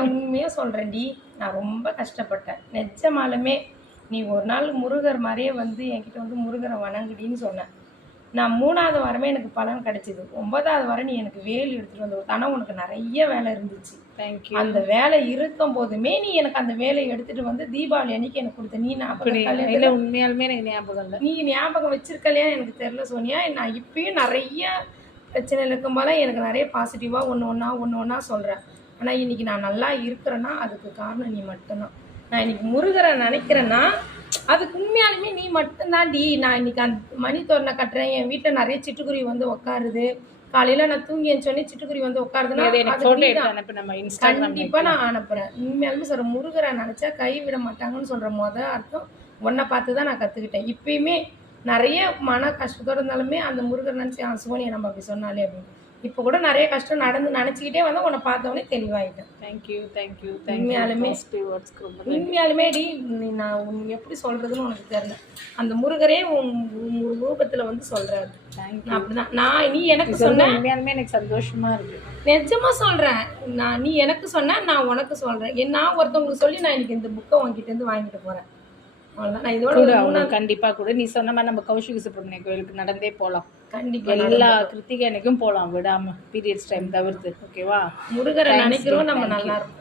நான் உண்மையாக சொல்கிறேன்டி நான் ரொம்ப கஷ்டப்பட்டேன். நிஜமாலுமே நீ ஒரு நாள் முருகர் மாதிரியே வந்து என்கிட்ட வந்து முருகரை வணங்குடின்னு சொன்னேன் நான் மூணாவது வாரமே எனக்கு பலன் கிடைச்சிது. ஒன்பதாவது வாரம் நீ எனக்கு வேல் எடுத்துகிட்டு வந்து ஆனால் உனக்கு நிறைய வேலை இருந்துச்சு. தேங்க்யூ அந்த வேலை இருக்கும் போதுமே நீ எனக்கு அந்த வேலையை எடுத்துட்டு வந்து தீபாவளி அன்னைக்கு எனக்கு கொடுத்த. நீ ஞாபகம் இல்லை உண்மையாலுமே எனக்கு ஞாபகம் இல்லை. நீ ஞாபகம் வச்சிருக்கலையா எனக்கு தெரியல சோனியா. நான் இப்பயும் நிறைய பிரச்சனை இருக்கும்போது எனக்கு நிறைய பாசிட்டிவாக ஒன்று ஒன்றா ஒன்று ஒன்றா சொல்கிறேன் ஆனால் இன்னைக்கு நான் நல்லா இருக்கிறேன்னா அதுக்கு காரணம் நீ மட்டும்தான். நான் இன்னைக்கு முருகரை நினைக்கிறேன்னா அதுக்கு உண்மையாலுமே நீ மட்டும்தான் டி நான் இன்னைக்கு அந்த மணி தோரணை கட்டுறேன். என் வீட்டில் நிறைய சிட்டுக்குருவி வந்து உட்காருது காலையில் நான் தூங்கி எழுந்தோடனே சிட்டுக்குருவி வந்து உட்காருதுன்னா கண்டிப்பா நான் அனுப்புறேன். உண்மையாலுமே சொல்ற முருகரை நினைச்சா கை விட மாட்டாங்கன்னு சொல்ற முத அர்த்தம். உன்னை பார்த்து தான் நான் கத்துக்கிட்டேன். இப்பயுமே நிறைய மன கஷ்டத்தோட இருந்தாலுமே அந்த முருகர் நினைச்சு ஆ சோனியா நம்ம அப்படி சொன்னாலே அப்படின்னு. இப்போ கூட நிறைய கஷ்டம் நடந்து நினச்சிக்கிட்டே வந்து உன்னை பார்த்தவொடனே தெளிவாயிட்டேன். தேங்க்யூ தேங்க்யூ உண்மையாலுமே. Thank you. உண்மையாலுமே டி நீ நான் உன் எப்படி சொல்றதுன்னு உனக்கு தெரியல. அந்த முருகரே உன் ஒரு ரூபத்துல வந்து you. நான் அப்படிதான். நான் நீ எனக்கு சொன்ன உண்மையாலுமே எனக்கு சந்தோஷமா இருக்கு. நிஜமா சொல்றேன். நான் நீ எனக்கு சொன்ன நான் உனக்கு சொல்றேன். என் நான் ஒருத்தவங்களுக்கு சொல்லி நான் இன்னைக்கு இந்த புக்கை உன்கிட்ட இருந்து வாங்கிட்டு போறேன். கூட கண்டிப்பா கூட நீ சொன்ன மாதிரி நம்ம கௌஷிக சுப்பிரமணிய கோயிலுக்கு நடந்தே போலாம். கண்டிப்பா எல்லா கிருத்திகை அன்னைக்கும் போலாம் விடாம பீரியட்ஸ் டைம் தவிர்த்து. ஓகேவா முருகரை நினைக்கிறோம். நம்ம நல்லா. இருக்கும்